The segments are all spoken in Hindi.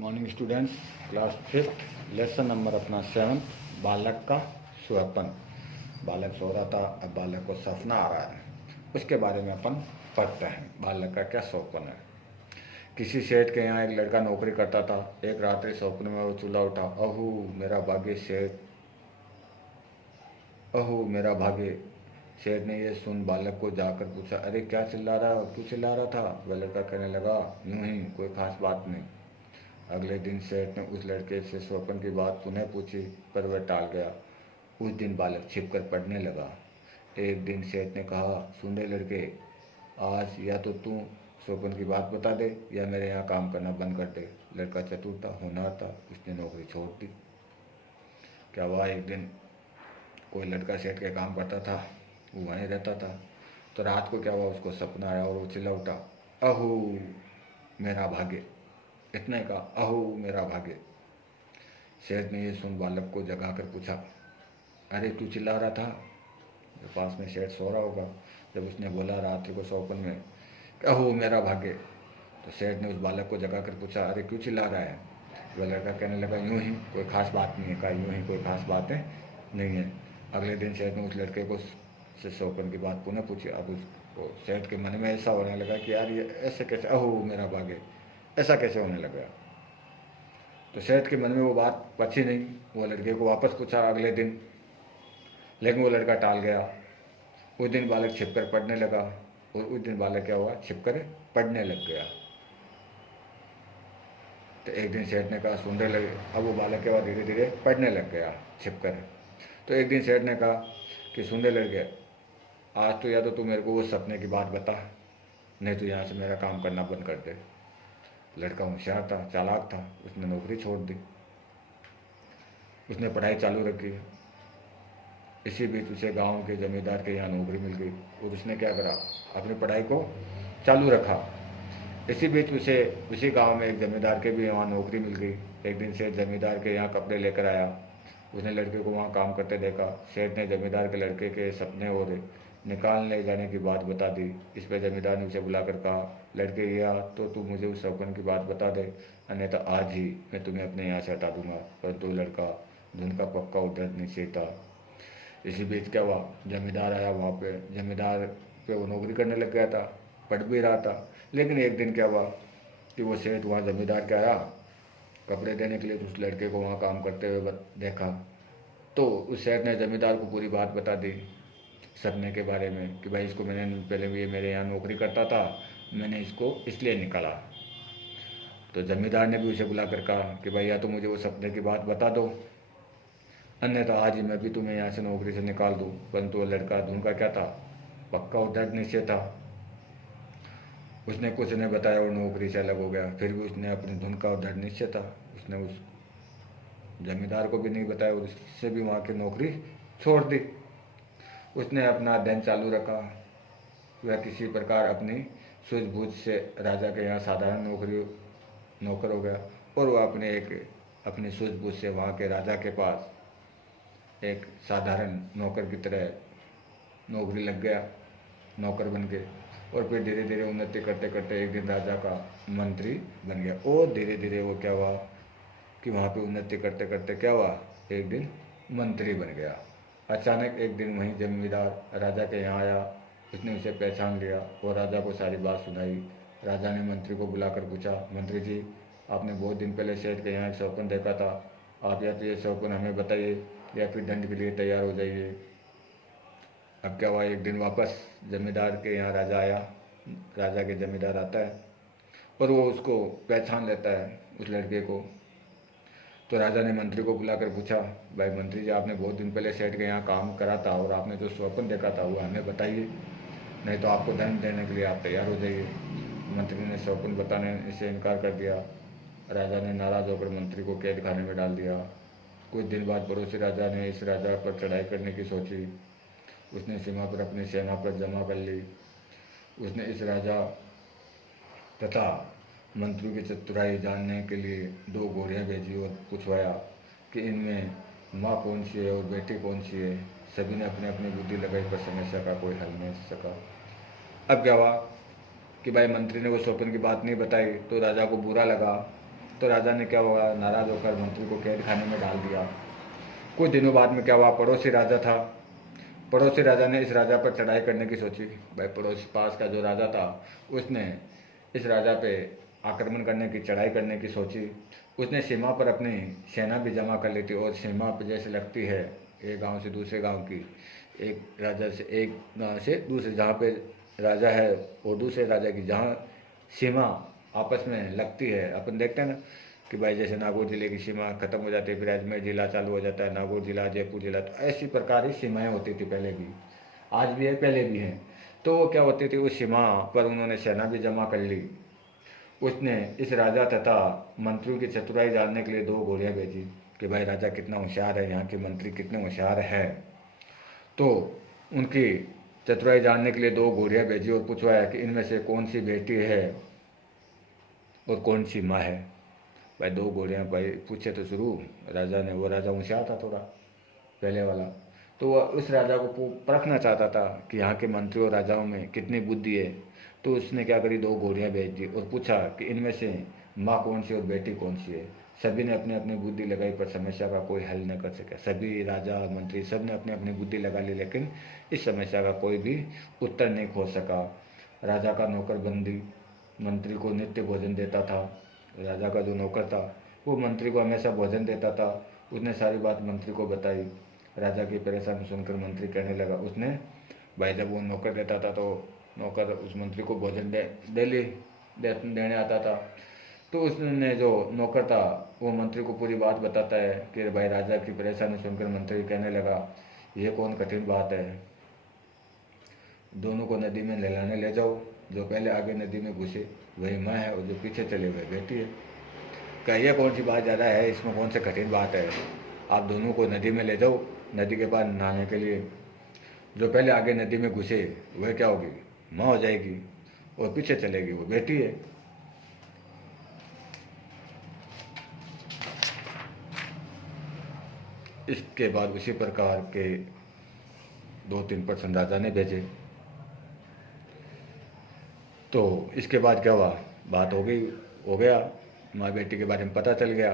Morning students, class 5th, lesson number अपना 7, बालक का स्वप्न। बालक सो रहा था, अब बालक को सपना आ रहा है, उसके बारे में अपन पढ़ते हैं। बालक का क्या स्वप्न है। किसी सेठ के यहाँ एक लड़का नौकरी करता था। एक रात्रि स्वप्न में वो चिल्ला उठा, अहू मेरा भाग्य सेठ, अहू मेरा भाग्य। शेर ने यह सुन बालक को जाकर पूछा, अरे क्या चिल्ला रहा, क्यों चिल्ला रहा था। वह लड़का कहने लगा, यूं ही, कोई खास बात नहीं। अगले दिन सेठ ने उस लड़के से स्वप्न की बात पुनः पूछी, पर वह टाल गया। उस दिन बालक छिपकर पढ़ने लगा। एक दिन सेठ ने कहा, सुन रे लड़के, आज या तो तू स्वप्न की बात बता दे या मेरे यहाँ काम करना बंद कर दे। लड़का चतुर था, होनहार था, उसने नौकरी छोड़ दी। क्या हुआ, एक दिन कोई लड़का सेठ के काम करता था, वो वहीं रहता था। तो रात को क्या हुआ, उसको सपना आया और वो चिल्ला उठा, अहो मेरा भाग्य। इतने का अहो मेरा भाग्य। सेठ ने ये सुन बालक को जगाकर पूछा, अरे तू चिल्ला रहा था। जो पास में सेठ सो रहा होगा, जब उसने बोला रात्रि को स्वप्न में, अहो मेरा भाग्य, तो सेठ ने उस बालक को जगाकर पूछा, अरे क्यों चिल्ला रहा है। वह लड़का कहने लगा, यूं ही, कोई खास बात नहीं है। कहा, यूं ही, कोई खास बात है नहीं है। अगले दिन सेठ ने उस लड़के को से स्वप्न की बात पुनः पूछी। अब उसको सेठ के मन में ऐसा होने लगा कि यार ये ऐसे कैसे, अहो मेरा भाग्य, ऐसा कैसे होने लगा। तो सेठ के मन में वो बात पची नहीं। वो लड़के को वापस पूछा अगले दिन, लेकिन वो लड़का टाल गया। उस दिन बालक छिपकर पढ़ने लगा, और उस दिन बालक क्या हुआ, छिपकर पढ़ने लग गया। तो एक दिन सेठ ने कहा, सुन रहे लगे। अब वो बालक क्या हुआ, धीरे धीरे पढ़ने लग गया छिपकर। तो एक दिन सेठ ने कहा कि सुन रहे लड़के, आज तो या तो तू मेरे को वो सपने की बात बता, नहीं तो यहाँ से मेरा काम करना बंद कर दे। लड़का होशियार था, चालाक था, उसने नौकरी छोड़ दी। उसने पढ़ाई चालू रखी। इसी बीच उसे गांव के जमींदार के यहाँ नौकरी मिल गई, और उसने क्या करा, अपनी पढ़ाई को चालू रखा। इसी बीच उसे उसी गांव में एक जमींदार के भी वहाँ नौकरी मिल गई। एक दिन सेठ जमींदार के यहाँ कपड़े लेकर आया। उसने लड़के को वहाँ काम करते देखा। सेठ ने जमींदार के लड़के के सपने और निकाल ले जाने की बात बता दी। इस पर जमींदार ने उसे बुलाकर कहा, लड़के गया तो तू मुझे उस सपन की बात बता दे, अन्यथा आज ही मैं तुम्हें अपने यहाँ से हटा दूंगा। परंतु लड़का धुन का पक्का उधर नीचे था। इसी बीच क्या हुआ, जमींदार आया वहाँ पे। जमींदार पे वो नौकरी करने लग गया था, पढ़ भी रहा था। लेकिन एक दिन क्या हुआ कि वो सेठ वहाँ जमींदार के आया कपड़े देने के लिए, तो उस लड़के को वहाँ काम करते हुए देखा। तो उस सेठ ने जमींदार को पूरी बात बता दी सपने के बारे में, कि भाई इसको मैंने पहले भी, ये मेरे यहाँ नौकरी करता था, मैंने इसको इसलिए निकाला। तो जमींदार ने भी उसे बुलाकर कहा कि भाई या तो मुझे वो सपने की बात बता दो, अन्यथा आज ही मैं भी तुम्हें यहाँ से नौकरी से निकाल दूँ। परंतु वो लड़का धुन का क्या था, पक्का उधर नीचे था। उसने कुछ नहीं बताया और नौकरी से अलग हो गया। फिर भी उसने अपनी धुन का उधर नीचे था, उसने उस जमींदार को भी नहीं बताया और उससे भी वहाँ की नौकरी छोड़ दी। उसने अपना अध्ययन चालू रखा। वह किसी प्रकार अपनी सूझबूझ से राजा के यहाँ साधारण नौकर हो गया, और वह अपनी सूझबूझ से वहाँ के राजा के पास एक साधारण नौकर की तरह नौकरी लग गया, नौकर बन गए। और फिर धीरे धीरे उन्नति करते करते एक दिन राजा का मंत्री बन गया। और धीरे धीरे वो क्या हुआ कि वहाँ पे उन्नति करते करते क्या हुआ, एक दिन मंत्री बन गया। अचानक एक दिन वहीं जमींदार राजा के यहाँ आया। उसने उसे पहचान लिया और राजा को सारी बात सुनाई। राजा ने मंत्री को बुलाकर पूछा, मंत्री जी, आपने बहुत दिन पहले सेठ के यहाँ एक स्वप्न देखा था, आप या तो ये स्वप्न हमें बताइए या फिर दंड के लिए तैयार हो जाइए। अब क्या हुआ, एक दिन वापस जमींदार के यहाँ राजा आया। राजा के जमींदार आता है और वो उसको पहचान लेता है, उस लड़के को। तो राजा ने मंत्री को बुलाकर पूछा, भाई मंत्री जी, आपने बहुत दिन पहले सेठ के यहाँ काम करा था और आपने जो स्वप्न देखा था वो हमें बताइए, नहीं तो आपको दंड देने के लिए आप तैयार हो जाइए। मंत्री ने स्वप्न बताने से इनकार कर दिया। राजा ने नाराज़ होकर मंत्री को कैद खाने में डाल दिया। कुछ दिन बाद पड़ोसी राजा ने इस राजा पर चढ़ाई करने की सोची। उसने सीमा पर अपनी सेना पर जमा कर ली। उसने इस राजा तथा मंत्री की चतुराई जानने के लिए 2 घोड़ियाँ भेजी और पूछवाया कि इनमें माँ कौन सी है और बेटी कौन सी है। सभी ने अपनी अपनी बुद्धि लगाई, पर समस्या का कोई हल नहीं सका। अब क्या हुआ कि भाई मंत्री ने वो स्वप्न की बात नहीं बताई, तो राजा को बुरा लगा तो राजा ने क्या हुआ, नाराज होकर मंत्री को कैद खाने में डाल दिया। कुछ दिनों बाद में क्या हुआ, पड़ोसी राजा था, पड़ोसी राजा ने इस राजा पर चढ़ाई करने की सोची। भाई पड़ोस पास का जो राजा था उसने इस राजा पे आक्रमण करने की, चढ़ाई करने की सोची। उसने सीमा पर अपनी सेना भी जमा कर ली थी, और सीमा पर जैसे लगती है एक गांव से दूसरे गांव की, एक राजा से एक गांव से दूसरे, जहाँ पे राजा है और दूसरे राजा की जहाँ सीमा आपस में लगती है, अपन देखते हैं ना कि भाई जैसे नागौर जिले की सीमा खत्म हो जाती है, फिर अजमेर जिला चालू हो जाता है, नागौर जिला, जयपुर जिला, तो ऐसी प्रकार की सीमाएँ होती थी पहले भी, आज भी है, पहले भी हैं। तो वो क्या होती थी, उस सीमा पर उन्होंने सेना भी जमा कर ली। उसने इस राजा तथा मंत्रियों की चतुराई जानने के लिए 2 घोड़ियाँ भेजी कि भाई राजा कितना होशियार है, यहाँ के मंत्री कितने होशियार है। तो उनकी चतुराई जानने के लिए 2 घोड़ियाँ भेजी और पूछवाया कि इनमें से कौन सी बेटी है और कौन सी माँ है। भाई 2 घोड़ियाँ भाई पूछे तो शुरू राजा ने, वो राजा होशियार था थोड़ा पहले वाला, तो वह उस राजा को परखना चाहता था कि यहाँ के मंत्रियों और राजाओं में कितनी बुद्धि है। तो उसने क्या करी, 2 घोड़ियाँ भेज दी और पूछा कि इनमें से माँ कौन सी और बेटी कौन सी है। सभी ने अपनी अपनी बुद्धि लगाई पर समस्या का कोई हल न कर सका। सभी राजा मंत्री सब ने अपनी अपनी बुद्धि लगा ली, लेकिन इस समस्या का कोई भी उत्तर नहीं खोज सका। राजा का नौकर बंदी मंत्री को नित्य भोजन देता था। राजा का जो नौकर था वो मंत्री को हमेशा भोजन देता था। उसने सारी बात मंत्री को बताई। राजा की परेशानी सुनकर मंत्री कहने लगा, उसने भाई जब वो नौकर देता था तो नौकर उस मंत्री को भोजन देने आता था। तो उसने जो नौकर था वो मंत्री को पूरी बात बताता है कि भाई राजा की परेशानी सुनकर मंत्री कहने लगा, ये कौन कठिन बात है, दोनों को नदी में नहलाने ले जाओ। जो पहले आगे नदी में घुसे वही माँ है और जो पीछे चले हुए बेटी है। कहिए कौन सी बात ज़्यादा है, इसमें कौन सी कठिन बात है। आप दोनों को नदी में ले जाओ, नदी के पास नहाने के लिए। जो पहले आगे नदी में घुसे वह क्या होगी, माँ हो जाएगी, और पीछे चलेगी वो बेटी है। इसके बाद उसी प्रकार के 2-3 पर्सन राजा ने भेजे। तो इसके बाद क्या हुआ, बात हो गया, माँ बेटी के बारे में पता चल गया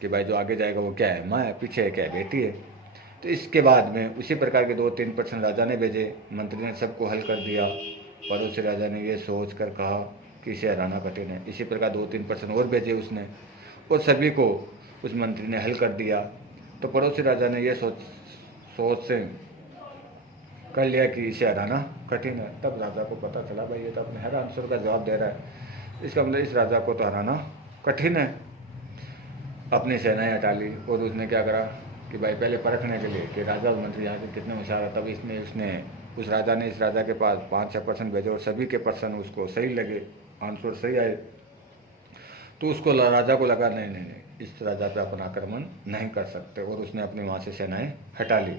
कि भाई जो आगे जाएगा वो क्या है, माँ है, पीछे है क्या है, बेटी है। तो इसके बाद में उसी प्रकार के 2-3 पर्सन राजा ने भेजे। मंत्री ने सबको हल कर दिया। पड़ोसी राजा ने ये सोच कर कहा कि इसे हराना कठिन है। इसी प्रकार 2-3 पर्सन और भेजे उसने, और सभी को उस मंत्री ने हल कर दिया। तो पड़ोसी राजा ने यह सोच से कर लिया कि इसे हराना कठिन है। तब राजा को पता चला भाई ये तो अपने हर आंसर का जवाब दे रहा है, इसका मतलब इस राजा को तो हराना कठिन है। अपनी सेनाएं हटा ली और उसने क्या करा कि भाई पहले परखने के लिए कि राजा और मंत्री यहाँ के कितने होशियार है, तब उस राजा ने इस राजा के पास 5-6 पर्सन भेजे और सभी के पर्सन उसको सही लगे, आंसर सही आए। तो उसको राजा को लगा नहीं, इस राजा पे अपन आक्रमण नहीं कर सकते, और उसने अपनी वहाँ से सेनाएं हटा ली।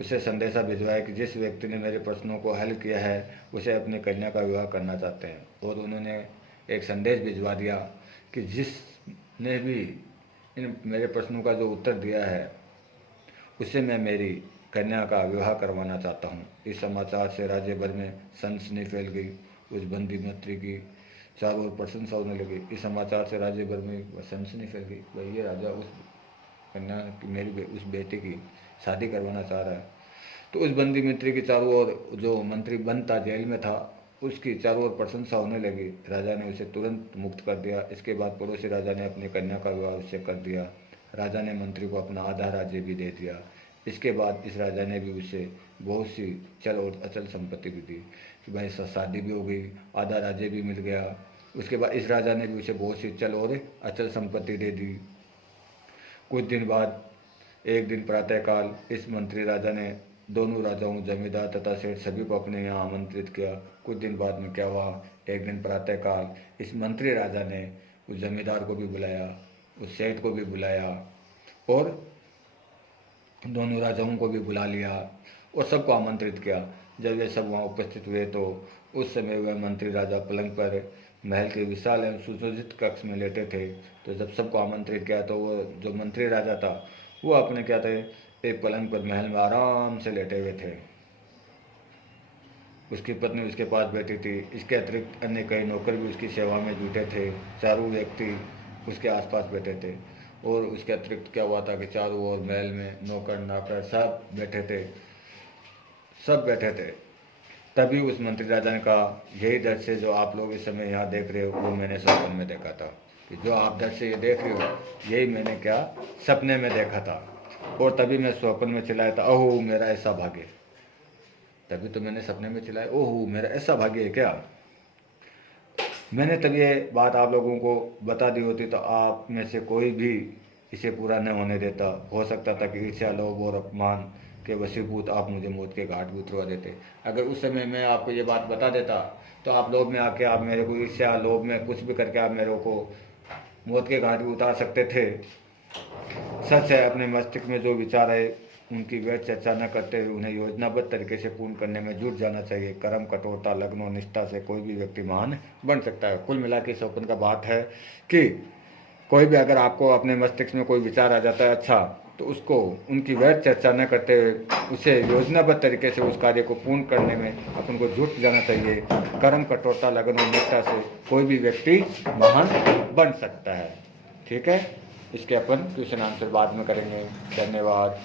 उसे संदेशा भिजवाया कि जिस व्यक्ति ने मेरे प्रश्नों को हल किया है उसे अपनी कन्या का विवाह करना चाहते हैं। और उन्होंने एक संदेश भिजवा दिया कि जिसने भी इन मेरे प्रश्नों का जो उत्तर दिया है उससे मैं मेरी कन्या का विवाह करवाना चाहता हूँ। इस समाचार से राज्य भर में सनसनी फैल गई। उस बंदी मंत्री की चारों ओर प्रशंसा होने लगी। इस समाचार से राज्य भर में सनसनी फैल गई, भाई ये राजा उस कन्या की, मेरी उस बेटे की शादी करवाना चाह रहा है। तो उस बंदी मंत्री की चारों ओर, जो मंत्री बंद था, जेल में था, उसकी चारों ओर प्रशंसा होने लगी। राजा ने उसे तुरंत मुक्त कर दिया। इसके बाद पड़ोसी राजा ने अपनी कन्या का विवाह उससे कर दिया। राजा ने मंत्री को अपना आधा राज्य भी दे दिया। इसके बाद इस राजा ने भी उसे बहुत सी चल और अचल संपत्ति भी दी कि भाई शादी भी हो गई, आधा राज्य भी मिल गया। उसके बाद इस राजा ने भी उसे बहुत सी चल और अचल संपत्ति दे दी। कुछ दिन बाद एक दिन प्रातःकाल इस मंत्री राजा ने दोनों राजाओं, जमींदार तथा सेठ सभी को अपने यहाँ आमंत्रित किया। कुछ दिन बाद में क्या हुआ, एक दिन प्रातःकाल इस मंत्री राजा ने उस जमींदार को भी बुलाया, उस सेठ को भी बुलाया और दोनों राजाओं को भी बुला लिया और सबको आमंत्रित किया। जब वे सब वहाँ उपस्थित हुए तो उस समय वह मंत्री राजा पलंग पर महल के विशाल एवं सुसज्जित कक्ष में लेटे थे। तो जब सबको आमंत्रित किया तो वो जो मंत्री राजा था वो अपने क्या थे, एक पलंग पर महल में आराम से लेटे हुए थे। उसकी पत्नी उसके पास बैठी थी। इसके अतिरिक्त अन्य कई नौकर भी उसकी सेवा में जुटे थे। चारों व्यक्ति उसके आसपास बैठे थे। और उसके अतिरिक्त क्या हुआ था कि चारों ओर महल में नौकर नाकर सब बैठे थे, सब बैठे थे। तभी उस मंत्री राजा ने कहा, यही दृश्य जो आप लोग इस समय यहाँ देख रहे हो वो मैंने सपने में देखा था। कि जो आप दृश्य ये देख रहे हो यही मैंने क्या सपने में देखा था। और तभी मैं स्वप्न में चिल्लाया था, ओहो मेरा ऐसा भाग्य। तभी तो मैंने सपने में चिल्लाया, ओहो मेरा ऐसा भाग्य है क्या। मैंने तब ये बात आप लोगों को बता दी होती तो आप में से कोई भी इसे पूरा न होने देता। हो सकता था कि ईर्ष्या, लोभ और अपमान के वशीभूत आप मुझे मौत के घाट भी उतरवा देते। अगर उस समय मैं आपको ये बात बता देता तो आप लोभ में आके आप मेरे को ईर्ष्या लोभ में कुछ भी करके आप मेरे को मौत के घाट भी उतार सकते थे। सच है, अपने मस्तिष्क में जो विचार है उनकी व्यर्थ चर्चा न करते हुए उन्हें योजनाबद्ध तरीके से पूर्ण करने में जुट जाना चाहिए। कर्म, कठोरता, लगन और निष्ठा से कोई भी व्यक्ति महान बन सकता है। कुल मिला के स्वप्न का बात है कि कोई भी अगर आपको अपने मस्तिष्क में कोई विचार आ जाता है अच्छा, तो उसको उनकी व्यर्थ चर्चा न करते हुए उसे योजनाबद्ध तरीके से उस कार्य को पूर्ण करने में अपन को जुट जाना चाहिए। कर्म, कठोरता, लगन और निष्ठा से कोई भी व्यक्ति महान बन सकता है। ठीक है, इसके अपन क्वेश्चन आंसर बाद में करेंगे। धन्यवाद।